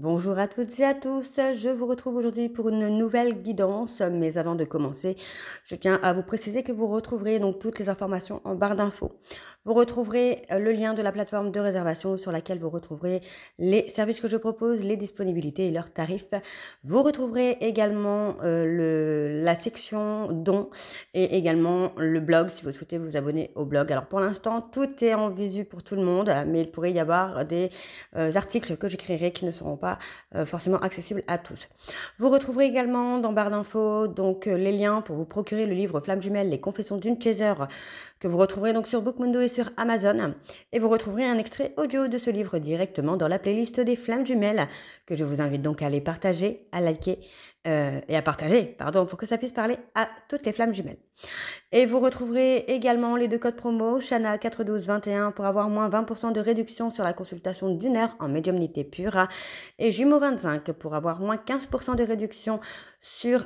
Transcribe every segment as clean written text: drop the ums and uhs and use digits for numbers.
Bonjour à toutes et à tous, je vous retrouve aujourd'hui pour une nouvelle guidance, mais avant de commencer, je tiens à vous préciser que vous retrouverez donc toutes les informations en barre d'infos. Vous retrouverez le lien de la plateforme de réservation sur laquelle vous retrouverez les services que je propose, les disponibilités et leurs tarifs. Vous retrouverez également la section dons et également le blog si vous souhaitez vous abonner au blog. Alors pour l'instant, tout est en visu pour tout le monde, mais il pourrait y avoir des articles que j'écrirai qui ne seront pas forcément accessibles à tous. Vous retrouverez également dans barre d'infos donc les liens pour vous procurer le livre Flamme Jumelle, les confessions d'une chaser, que vous retrouverez donc sur Bookmundo et sur Amazon. Et vous retrouverez un extrait audio de ce livre directement dans la playlist des Flammes Jumelles, que je vous invite donc à aller partager, à liker et à partager, pardon, pour que ça puisse parler à toutes les Flammes Jumelles. Et vous retrouverez également les deux codes promo, Shana 41221 pour avoir moins 20% de réduction sur la consultation d'une heure en médiumnité pure et Jumeau 25 pour avoir moins 15% de réduction sur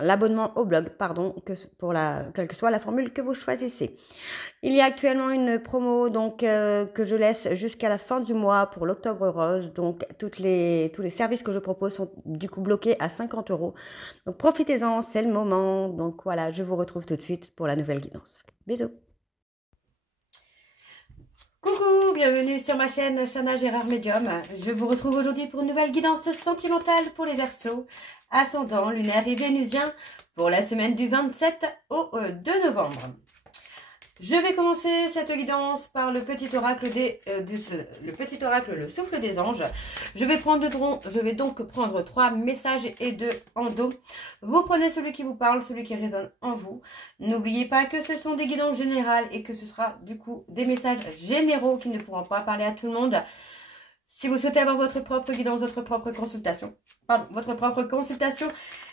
l'abonnement au blog, pardon, quelle que soit la formule que vous choisissez. Il y a actuellement une promo donc que je laisse jusqu'à la fin du mois pour l'Octobre Rose. Donc tous les services que je propose sont du coup bloqués à 50 €. Donc profitez-en, c'est le moment. Donc voilà, je vous retrouve tout de suite pour la nouvelle guidance. Bisous. Coucou, bienvenue sur ma chaîne Shana Gérard Medium. Je vous retrouve aujourd'hui pour une nouvelle guidance sentimentale pour les Verseaux, ascendant lunaire et vénusien pour la semaine du 27 au 2 novembre. Je vais commencer cette guidance par le petit oracle le souffle des anges. Je vais donc prendre 3 messages et 2 en dos. Vous prenez celui qui vous parle, celui qui résonne en vous. N'oubliez pas que ce sont des guidances générales et que ce sera du coup des messages généraux qui ne pourront pas parler à tout le monde. Si vous souhaitez avoir votre propre guidance, votre propre consultation,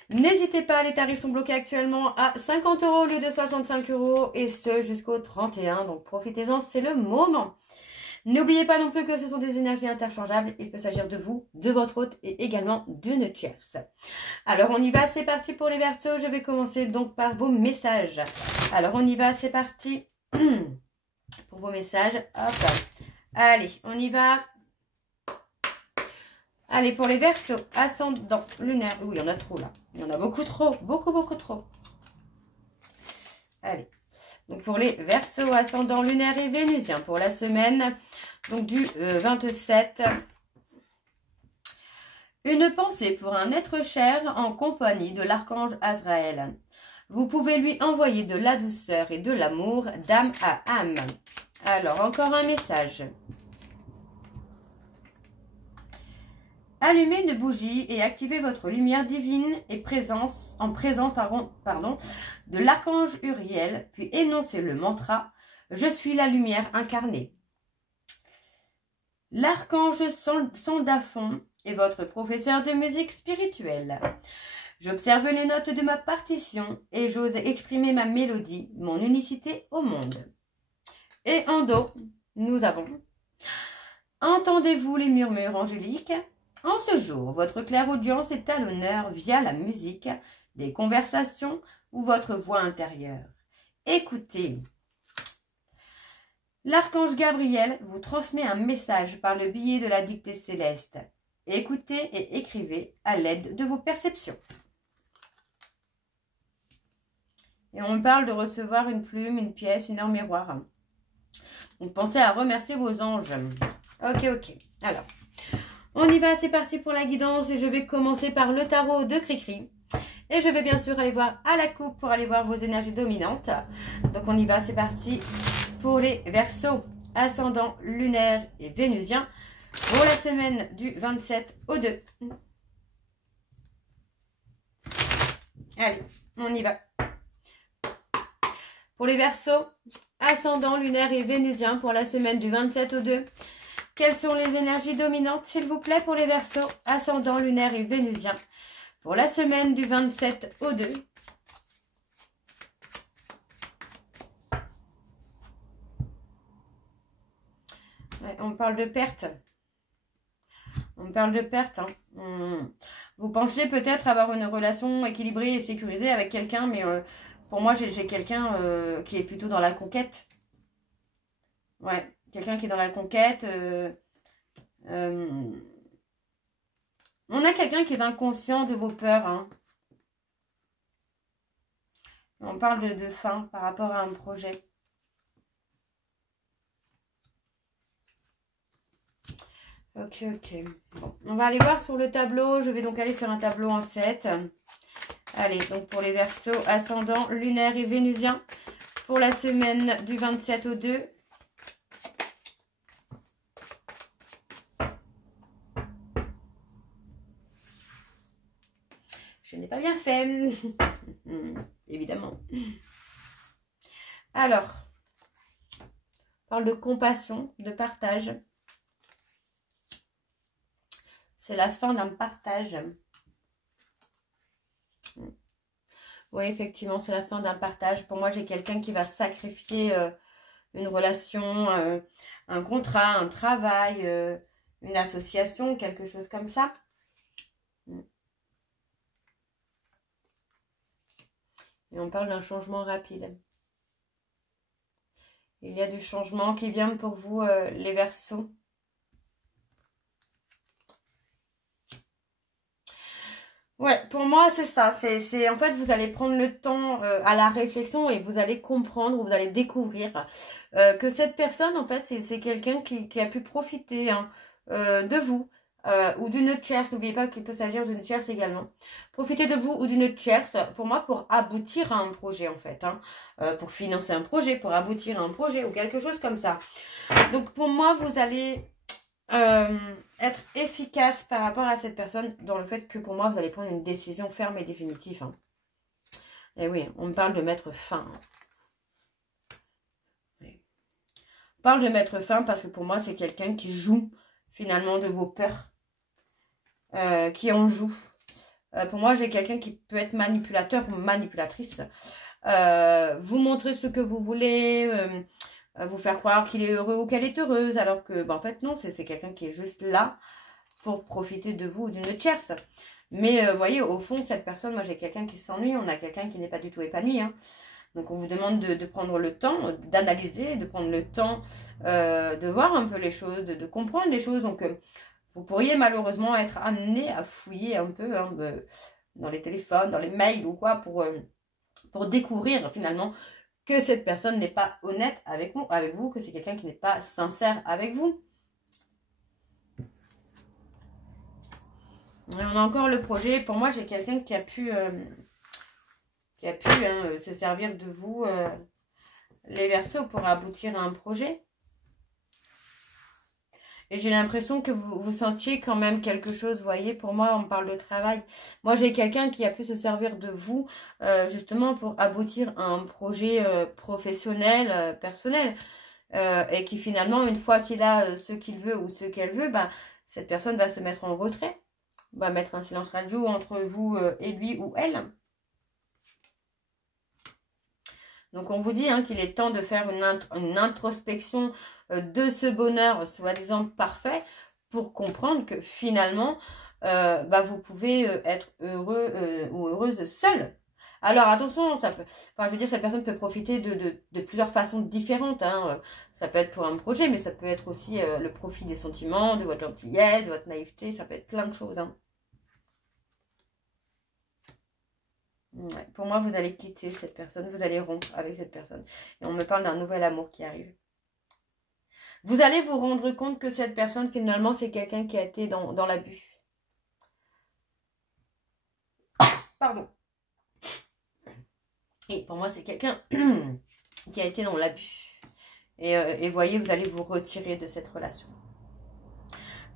n'hésitez pas, les tarifs sont bloqués actuellement à 50 € au lieu de 65 € et ce jusqu'au 31. Donc profitez-en, c'est le moment. N'oubliez pas non plus que ce sont des énergies interchangeables. Il peut s'agir de vous, de votre hôte et également d'une tierce. Alors on y va, c'est parti pour les Verseaux. Je vais commencer donc par vos messages. Alors on y va, c'est parti pour vos messages. Hop. Allez, on y va. Allez, pour les Verseaux, ascendant, lunaire. Oui, il y en a trop là. Il y en a beaucoup trop. Beaucoup trop. Allez. Donc pour les Verseaux, ascendant, lunaire et vénusien pour la semaine donc du 27. Une pensée pour un être cher en compagnie de l'archange Azraël. Vous pouvez lui envoyer de la douceur et de l'amour d'âme à âme. Alors, encore un message. Allumez une bougie et activez votre lumière divine et en présence de l'archange Uriel, puis énoncez le mantra « Je suis la lumière incarnée ». L'archange Sandafon est votre professeur de musique spirituelle. J'observe les notes de ma partition et j'ose exprimer ma mélodie, mon unicité au monde. Et en do, nous avons « Entendez-vous les murmures angéliques ?» En ce jour, votre clairaudience est à l'honneur via la musique, des conversations ou votre voix intérieure. Écoutez. L'archange Gabriel vous transmet un message par le biais de la dictée céleste. Écoutez et écrivez à l'aide de vos perceptions. Et on me parle de recevoir une plume, une pièce, une heure miroir. Donc pensez à remercier vos anges. Ok. Alors, on y va, c'est parti pour la guidance et je vais commencer par le tarot de Cricri. Et je vais bien sûr aller voir à la coupe pour aller voir vos énergies dominantes. Donc on y va, c'est parti pour les Verseaux, ascendant, lunaire et vénusien pour la semaine du 27 au 2. Allez, on y va. Pour les Verseaux, ascendant, lunaire et vénusien pour la semaine du 27 au 2. Quelles sont les énergies dominantes, s'il vous plaît, pour les Verseaux, ascendant, lunaire et vénusien pour la semaine du 27 au 2. Ouais, on parle de perte. On parle de perte. Hein. Vous pensiez peut-être avoir une relation équilibrée et sécurisée avec quelqu'un, mais pour moi, j'ai quelqu'un qui est plutôt dans la conquête. Ouais, quelqu'un qui est dans la conquête. On a quelqu'un qui est inconscient de vos peurs. Hein. On parle de fin par rapport à un projet. Ok, ok. Bon, on va aller voir sur le tableau. Je vais donc aller sur un tableau en 7. Allez, donc pour les Verseaux, ascendant, lunaire et vénusien. Pour la semaine du 27 au 2. Je n'ai pas bien fait. Évidemment. Alors, on parle de compassion, de partage. C'est la fin d'un partage. Oui, effectivement, c'est la fin d'un partage. Pour moi, j'ai quelqu'un qui va sacrifier une relation, un contrat, un travail, une association, quelque chose comme ça. Et on parle d'un changement rapide. Il y a du changement qui vient pour vous, les Verseaux. Ouais, pour moi, c'est ça. C'est en fait, vous allez prendre le temps à la réflexion et vous allez comprendre, vous allez découvrir que cette personne, en fait, c'est quelqu'un qui a pu profiter hein, de vous ou d'une tierce. N'oubliez pas qu'il peut s'agir d'une tierce également. Profiter de vous ou d'une tierce, pour moi, pour aboutir à un projet, en fait. Hein, pour financer un projet, pour aboutir à un projet ou quelque chose comme ça. Donc, pour moi, vous allez... être efficace par rapport à cette personne dans le fait que pour moi vous allez prendre une décision ferme et définitive hein. Et oui, on me parle de mettre fin oui. On parle de mettre fin parce que pour moi c'est quelqu'un qui joue finalement de vos peurs qui en joue pour moi j'ai quelqu'un qui peut être manipulateur ou manipulatrice vous montrer ce que vous voulez vous faire croire qu'il est heureux ou qu'elle est heureuse, alors que, en fait, non, c'est quelqu'un qui est juste là pour profiter de vous ou d'une tierce. Mais, vous voyez, au fond, cette personne, moi, j'ai quelqu'un qui s'ennuie, on a quelqu'un qui n'est pas du tout épanoui. Hein. Donc, on vous demande de prendre le temps, d'analyser, de prendre le temps de voir un peu les choses, de comprendre les choses. Donc, vous pourriez malheureusement être amené à fouiller un peu hein, dans les téléphones, dans les mails ou quoi, pour découvrir, finalement, que cette personne n'est pas honnête avec vous, que c'est quelqu'un qui n'est pas sincère avec vous. Et on a encore le projet. Pour moi, j'ai quelqu'un qui a pu, se servir de vous, les Verseaux, pour aboutir à un projet. Et j'ai l'impression que vous sentiez quand même quelque chose, vous voyez, pour moi, on parle de travail. Moi, j'ai quelqu'un qui a pu se servir de vous, justement, pour aboutir à un projet professionnel, personnel. Et qui finalement, une fois qu'il a ce qu'il veut ou ce qu'elle veut, cette personne va se mettre en retrait. Va mettre un silence radio entre vous et lui ou elle. Donc, on vous dit hein, qu'il est temps de faire une introspection de ce bonheur soi-disant parfait pour comprendre que finalement, vous pouvez être heureux ou heureuse seule. Alors attention, ça peut, je veux dire, cette personne peut profiter de plusieurs façons différentes. Hein. Ça peut être pour un projet, mais ça peut être aussi le profit des sentiments, de votre gentillesse, de votre naïveté. Ça peut être plein de choses. Hein. Ouais, pour moi, vous allez quitter cette personne, vous allez rompre avec cette personne. Et on me parle d'un nouvel amour qui arrive. Vous allez vous rendre compte que cette personne, finalement, c'est quelqu'un qui a été dans l'abus. Pardon. Et pour moi, c'est quelqu'un qui a été dans l'abus. Et voyez, vous allez vous retirer de cette relation.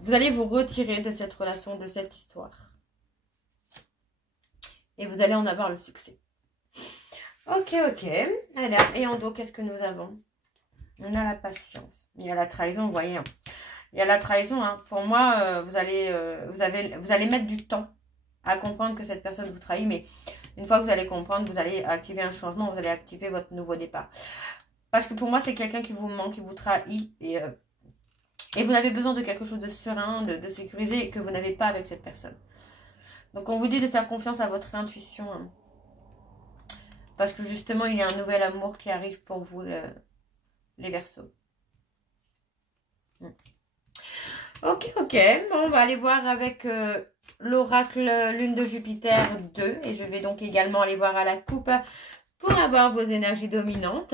Vous allez vous retirer de cette relation, de cette histoire. Et vous allez en avoir le succès. Ok, ok. Alors, et en dos, qu'est-ce que nous avons? On a la patience. Il y a la trahison, vous voyez. Il y a la trahison. Hein. Pour moi, vous allez mettre du temps à comprendre que cette personne vous trahit. Mais une fois que vous allez comprendre, vous allez activer un changement. Vous allez activer votre nouveau départ. Parce que pour moi, c'est quelqu'un qui vous manque, qui vous trahit. Et vous avez besoin de quelque chose de serein, de sécurisé, que vous n'avez pas avec cette personne. Donc, on vous dit de faire confiance à votre intuition. Hein. Parce que justement, il y a un nouvel amour qui arrive pour vous, les Verseaux. Ok, ok. Bon, on va aller voir avec l'oracle lune de Jupiter 2. Et je vais donc également aller voir à la coupe pour avoir vos énergies dominantes.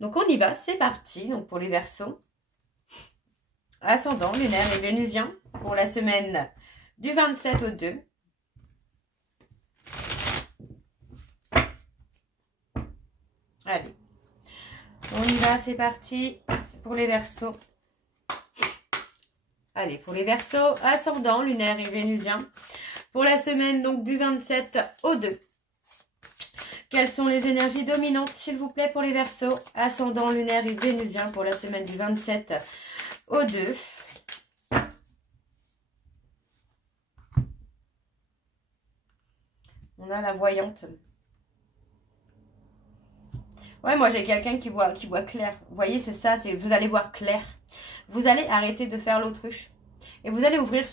Donc on y va, c'est parti. Donc pour les Verseaux, ascendant, lunaire et vénusien pour la semaine du 27 au 2. Allez, on y va, c'est parti pour les Verseaux. Allez, pour les Verseaux, ascendant, lunaire et vénusien pour la semaine donc du 27 au 2. Quelles sont les énergies dominantes, s'il vous plaît, pour les Verseaux, ascendant, lunaire et vénusien pour la semaine du 27 au 2. On a la voyante. Ouais, moi j'ai quelqu'un qui voit clair. Vous voyez, c'est ça, vous allez voir clair. Vous allez arrêter de faire l'autruche. Et vous allez ouvrir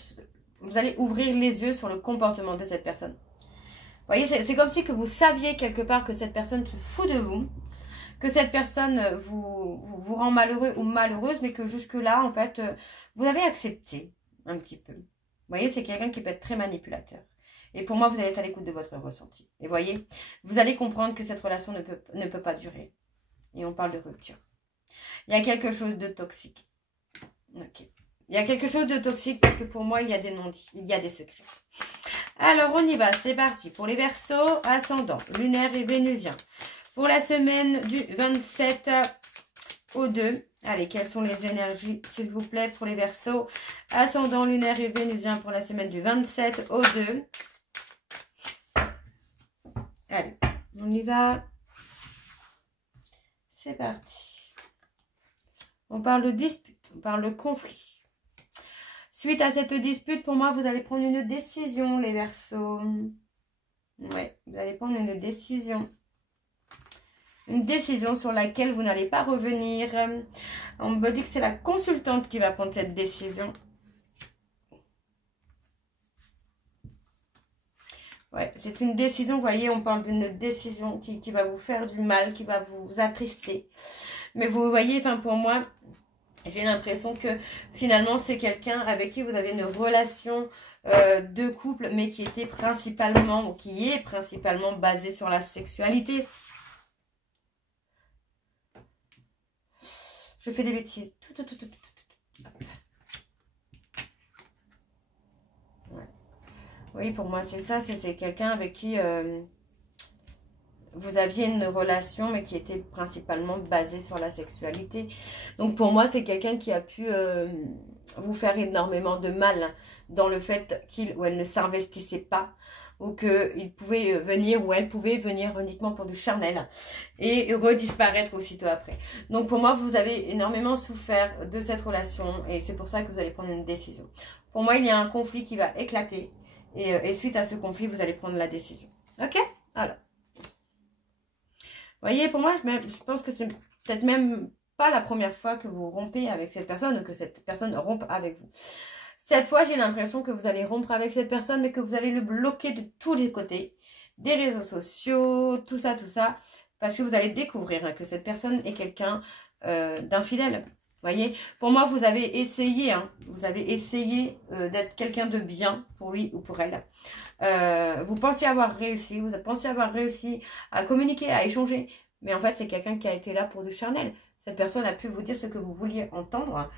les yeux sur le comportement de cette personne. Vous voyez, c'est comme si que vous saviez quelque part que cette personne se fout de vous. Que cette personne vous rend malheureux ou malheureuse, mais que jusque-là, en fait, vous avez accepté un petit peu. Vous voyez, c'est quelqu'un qui peut être très manipulateur. Et pour moi, vous allez être à l'écoute de votre ressenti. Et vous voyez, vous allez comprendre que cette relation ne peut pas durer. Et on parle de rupture. Il y a quelque chose de toxique. Ok. Il y a quelque chose de toxique parce que pour moi, il y a des non-dits. Il y a des secrets. Alors, on y va. C'est parti. Pour les Verseaux, ascendant, lunaire et vénusien. Pour la semaine du 27 au 2. Allez, quelles sont les énergies, s'il vous plaît, pour les Verseaux, ascendant, lunaire et vénusien pour la semaine du 27 au 2. Allez, on y va. C'est parti. On parle de dispute, on parle de conflit. Suite à cette dispute, pour moi, vous allez prendre une décision, les Verseaux. Ouais, vous allez prendre une décision. Une décision sur laquelle vous n'allez pas revenir. On me dit que c'est la consultante qui va prendre cette décision. Ouais, c'est une décision, vous voyez, on parle d'une décision qui va vous faire du mal, qui va vous attrister. Mais vous voyez, enfin pour moi, j'ai l'impression que finalement c'est quelqu'un avec qui vous avez une relation de couple, mais qui est principalement basée sur la sexualité. Je fais des bêtises. Ouais. Oui, pour moi, c'est ça. C'est quelqu'un avec qui vous aviez une relation, mais qui était principalement basée sur la sexualité. Donc, pour moi, c'est quelqu'un qui a pu vous faire énormément de mal dans le fait qu'il ou elle ne s'investissait pas, ou qu'il pouvait venir ou elle pouvait venir uniquement pour du charnel et redisparaître aussitôt après. Donc pour moi, vous avez énormément souffert de cette relation et c'est pour ça que vous allez prendre une décision. Pour moi, il y a un conflit qui va éclater et suite à ce conflit, vous allez prendre la décision. Ok? Alors. Vous voyez, pour moi, je pense que c'est peut-être même pas la première fois que vous rompez avec cette personne ou que cette personne rompe avec vous. Cette fois, j'ai l'impression que vous allez rompre avec cette personne, mais que vous allez le bloquer de tous les côtés. Des réseaux sociaux, tout ça. Parce que vous allez découvrir que cette personne est quelqu'un d'infidèle. Vous voyez, pour moi, vous avez essayé d'être quelqu'un de bien pour lui ou pour elle. Vous pensiez avoir réussi, à communiquer, à échanger. Mais en fait, c'est quelqu'un qui a été là pour du charnel. Cette personne a pu vous dire ce que vous vouliez entendre.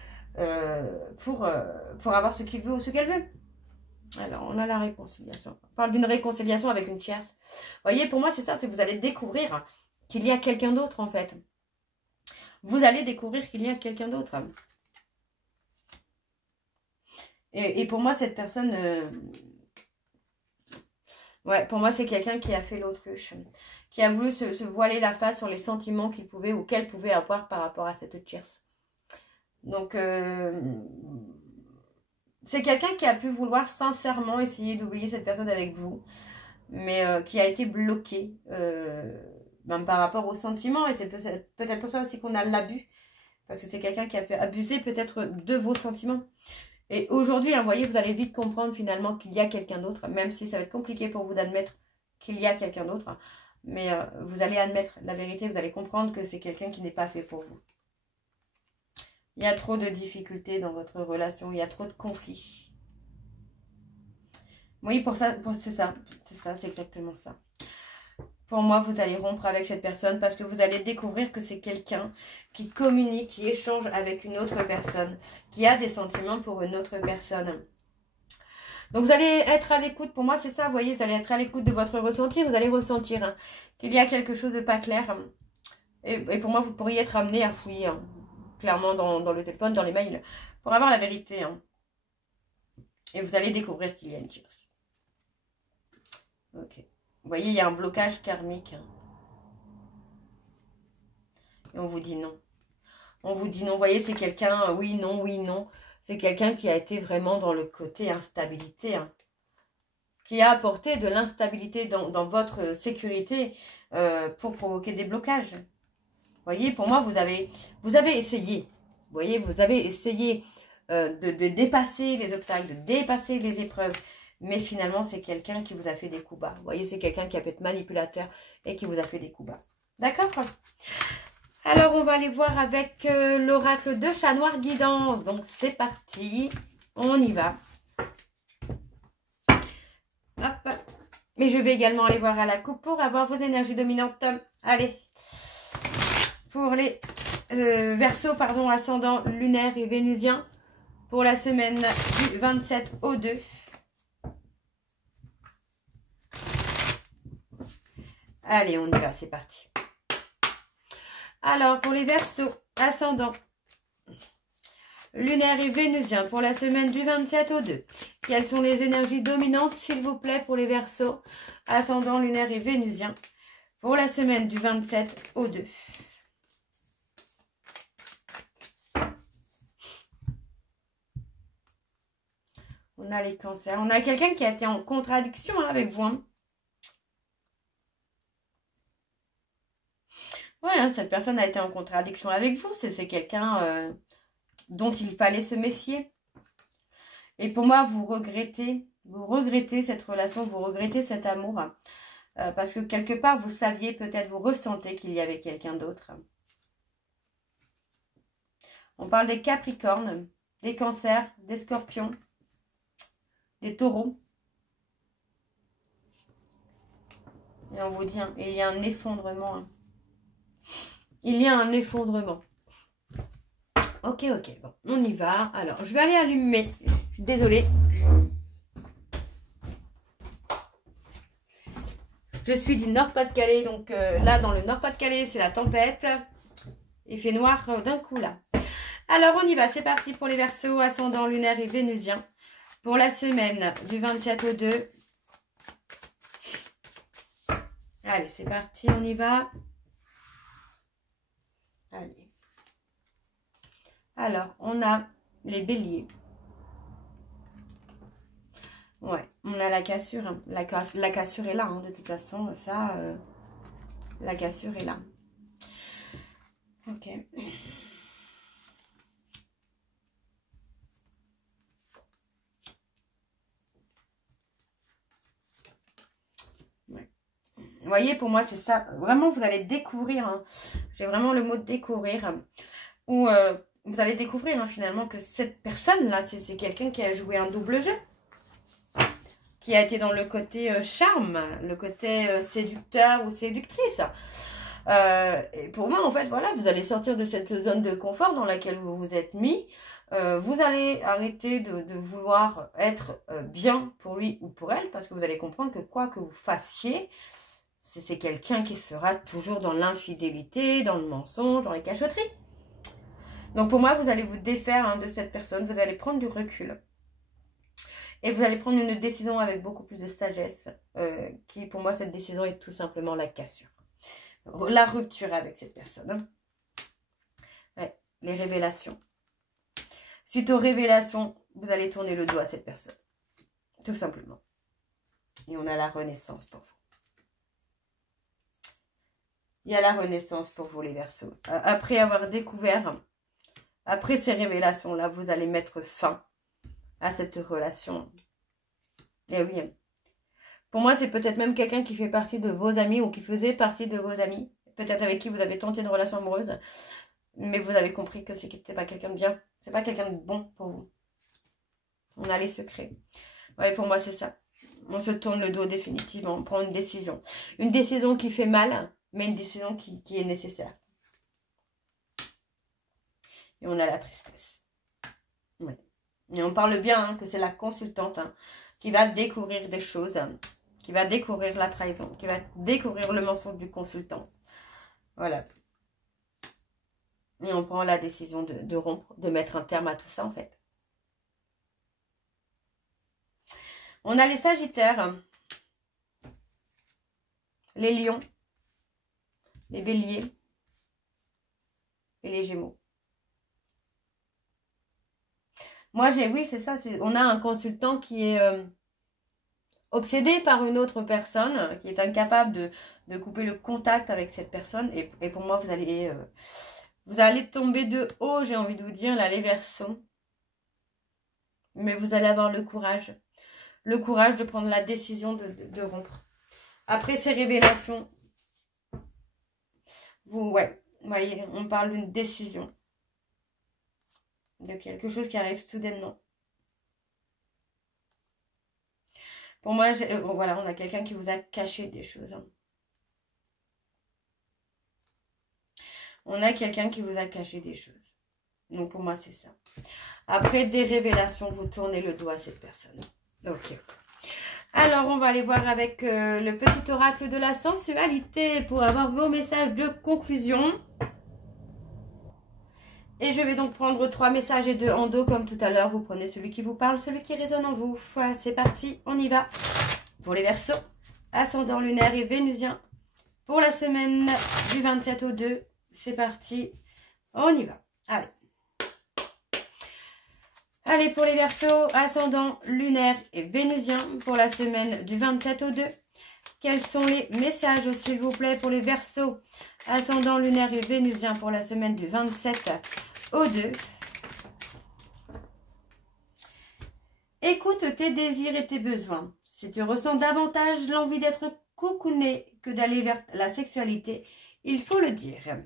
Pour avoir ce qu'il veut ou ce qu'elle veut. Alors, on a la réconciliation. On parle d'une réconciliation avec une tierce. Vous voyez, pour moi, c'est ça, c'est que vous allez découvrir qu'il y a quelqu'un d'autre, en fait. Vous allez découvrir qu'il y a quelqu'un d'autre. Et pour moi, cette personne... ouais, pour moi, c'est quelqu'un qui a fait l'autruche. Qui a voulu se voiler la face sur les sentiments qu'il pouvait ou qu'elle pouvait avoir par rapport à cette tierce. Donc, c'est quelqu'un qui a pu vouloir sincèrement essayer d'oublier cette personne avec vous, mais qui a été bloqué même par rapport aux sentiments. Et c'est peut-être pour ça aussi qu'on a l'abus, parce que c'est quelqu'un qui a pu abuser peut-être de vos sentiments. Et aujourd'hui, vous voyez, vous allez vite comprendre finalement qu'il y a quelqu'un d'autre, même si ça va être compliqué pour vous d'admettre qu'il y a quelqu'un d'autre. Mais vous allez admettre la vérité, vous allez comprendre que c'est quelqu'un qui n'est pas fait pour vous. Il y a trop de difficultés dans votre relation. Il y a trop de conflits. Oui, c'est ça. C'est ça, c'est exactement ça. Pour moi, vous allez rompre avec cette personne parce que vous allez découvrir que c'est quelqu'un qui communique, qui échange avec une autre personne, qui a des sentiments pour une autre personne. Donc, vous allez être à l'écoute. Pour moi, c'est ça, vous voyez, vous allez être à l'écoute de votre ressenti. Vous allez ressentir qu'il y a quelque chose de pas clair. Et pour moi, vous pourriez être amené à fouiller, clairement, dans le téléphone, dans les mails, pour avoir la vérité. Et vous allez découvrir qu'il y a une chasse. Ok. Vous voyez, il y a un blocage karmique. Et on vous dit non. On vous dit non. Vous voyez, c'est quelqu'un, oui, non, oui, non. C'est quelqu'un qui a été vraiment dans le côté instabilité. Qui a apporté de l'instabilité dans votre sécurité pour provoquer des blocages. Vous voyez, pour moi, vous avez essayé. Vous voyez, vous avez essayé de dépasser les obstacles, de dépasser les épreuves. Mais finalement, c'est quelqu'un qui vous a fait des coups bas. Vous voyez, c'est quelqu'un qui a pu être manipulateur et qui vous a fait des coups bas. D'accord? Alors, on va aller voir avec l'oracle de Chat Noir Guidance. Donc, c'est parti. On y va. Hop. Mais je vais également aller voir à la coupe pour avoir vos énergies dominantes. Allez. Pour les Verseaux, pardon, ascendant lunaire et vénusien. Pour la semaine du 27 au 2. Allez, on y va, c'est parti. Alors, pour les Verseaux, ascendant lunaire et vénusien, pour la semaine du 27 au 2. Quelles sont les énergies dominantes, s'il vous plaît, pour les Verseaux, ascendant lunaire et vénusien, pour la semaine du 27 au 2. On a les cancers. On a quelqu'un qui a été en contradiction avec vous. Ouais, cette personne a été en contradiction avec vous. C'est quelqu'un dont il fallait se méfier. Et pour moi, vous regrettez cette relation, vous regrettez cet amour. Parce que quelque part, vous saviez, peut-être, vous ressentez qu'il y avait quelqu'un d'autre. On parle des Capricornes, des Cancers, des Scorpions, des Taureaux. Et on vous dit, il y a un effondrement. Il y a un effondrement. Ok, bon, on y va. Alors, je vais aller allumer. Je suis désolée. Je suis du Nord-Pas-de-Calais, donc là, dans le Nord-Pas-de-Calais, c'est la tempête. Il fait noir d'un coup, là. Alors, on y va. C'est parti pour les Verseaux, ascendant lunaire et vénusien. Pour la semaine du 27 au 2. Allez, c'est parti, on y va. Allez. Alors, on a les Béliers. Ouais, on a la cassure. La cassure est là, de toute façon. Ça, la cassure est là. Ok. Ouais. Vous voyez, pour moi, c'est ça. Vraiment, vous allez découvrir. J'ai vraiment le mot découvrir. Ou vous allez découvrir finalement que cette personne-là, c'est quelqu'un qui a joué un double jeu. Qui a été dans le côté charme, le côté séducteur ou séductrice. Et pour moi, en fait, voilà, vous allez sortir de cette zone de confort dans laquelle vous vous êtes mis. Vous allez arrêter de vouloir être bien pour lui ou pour elle, parce que vous allez comprendre que quoi que vous fassiez, c'est quelqu'un qui sera toujours dans l'infidélité, dans le mensonge, dans les cachotteries. Donc pour moi, vous allez vous défaire de cette personne, vous allez prendre du recul. Et vous allez prendre une décision avec beaucoup plus de sagesse, qui pour moi, cette décision est tout simplement la cassure. La rupture avec cette personne. Ouais, les révélations. Suite aux révélations, vous allez tourner le dos à cette personne. Tout simplement. Et on a la renaissance pour vous. Il y a la renaissance pour vous, les Verseaux. Après avoir découvert, après ces révélations-là, vous allez mettre fin à cette relation. Et oui. Pour moi, c'est peut-être même quelqu'un qui fait partie de vos amis ou qui faisait partie de vos amis. Peut-être avec qui vous avez tenté une relation amoureuse. Mais vous avez compris que c'est pas quelqu'un de bien. C'est pas quelqu'un de bon pour vous. On a les secrets. Ouais, pour moi, c'est ça. On se tourne le dos définitivement. On prend une décision. Une décision qui fait mal, mais une décision qui est nécessaire. Et on a la tristesse. Oui. Et on parle bien hein, que c'est la consultante hein, qui va découvrir des choses, hein, qui va découvrir la trahison, qui va découvrir le mensonge du consultant. Voilà. Et on prend la décision de rompre, de mettre un terme à tout ça en fait. On a les Sagittaires, les Lions, les Béliers et les Gémeaux. Moi, oui, c'est ça. On a un consultant qui est obsédé par une autre personne, qui est incapable de couper le contact avec cette personne. Et pour moi, vous allez tomber de haut, j'ai envie de vous dire, là, les Verseaux. Mais vous allez avoir le courage. Le courage de prendre la décision de rompre. Après ces révélations, vous voyez, on parle d'une décision. De quelque chose qui arrive soudainement. Pour moi, voilà, on a quelqu'un qui vous a caché des choses. Hein. On a quelqu'un qui vous a caché des choses. Donc pour moi, c'est ça. Après des révélations, vous tournez le dos à cette personne. Ok. Alors, on va aller voir avec le petit oracle de la sensualité pour avoir vos messages de conclusion. Et je vais donc prendre 3 messages et 2 en dos comme tout à l'heure. Vous prenez celui qui vous parle, celui qui résonne en vous. Voilà, c'est parti, on y va. Pour les Verseaux, ascendant lunaire et vénusien. Pour la semaine du 27 au 2, c'est parti, on y va. Allez. Allez, pour les Verseaux, ascendant lunaire et vénusien. Pour la semaine du 27 au 2. Quels sont les messages, s'il vous plaît, pour les Verseaux, ascendant lunaire et vénusien pour la semaine du 27 au 2. Écoute tes désirs et tes besoins. Si tu ressens davantage l'envie d'être coucouné que d'aller vers la sexualité, il faut le dire.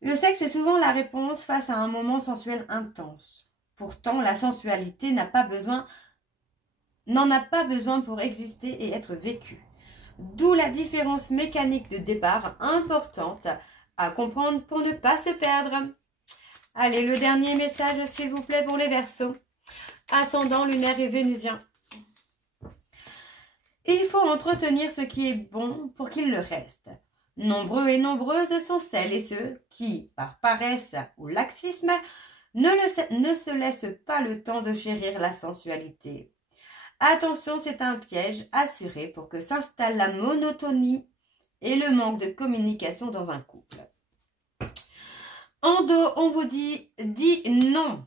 Le sexe est souvent la réponse face à un moment sensuel intense. Pourtant, la sensualité n'en a pas besoin pour exister et être vécue. D'où la différence mécanique de départ importante à comprendre pour ne pas se perdre. Allez, le dernier message, s'il vous plaît, pour les Verseaux. Ascendant, lunaire et vénusien. Il faut entretenir ce qui est bon pour qu'il le reste. Nombreux et nombreuses sont celles et ceux qui, par paresse ou laxisme, ne se laissent pas le temps de chérir la sensualité. Attention, c'est un piège assuré pour que s'installe la monotonie et le manque de communication dans un couple. En dos, on vous dit non.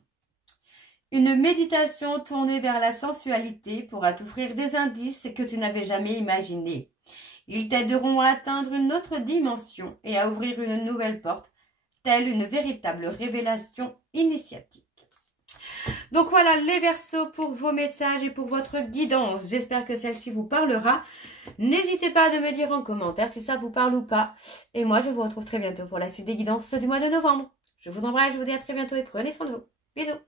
Une méditation tournée vers la sensualité pourra t'offrir des indices que tu n'avais jamais imaginés. Ils t'aideront à atteindre une autre dimension et à ouvrir une nouvelle porte, telle une véritable révélation initiatique. Donc voilà les Verseaux pour vos messages et pour votre guidance. J'espère que celle-ci vous parlera. N'hésitez pas à me dire en commentaire si ça vous parle ou pas. Et moi, je vous retrouve très bientôt pour la suite des guidances du mois de novembre. Je vous embrasse, je vous dis à très bientôt et prenez soin de vous. Bisous.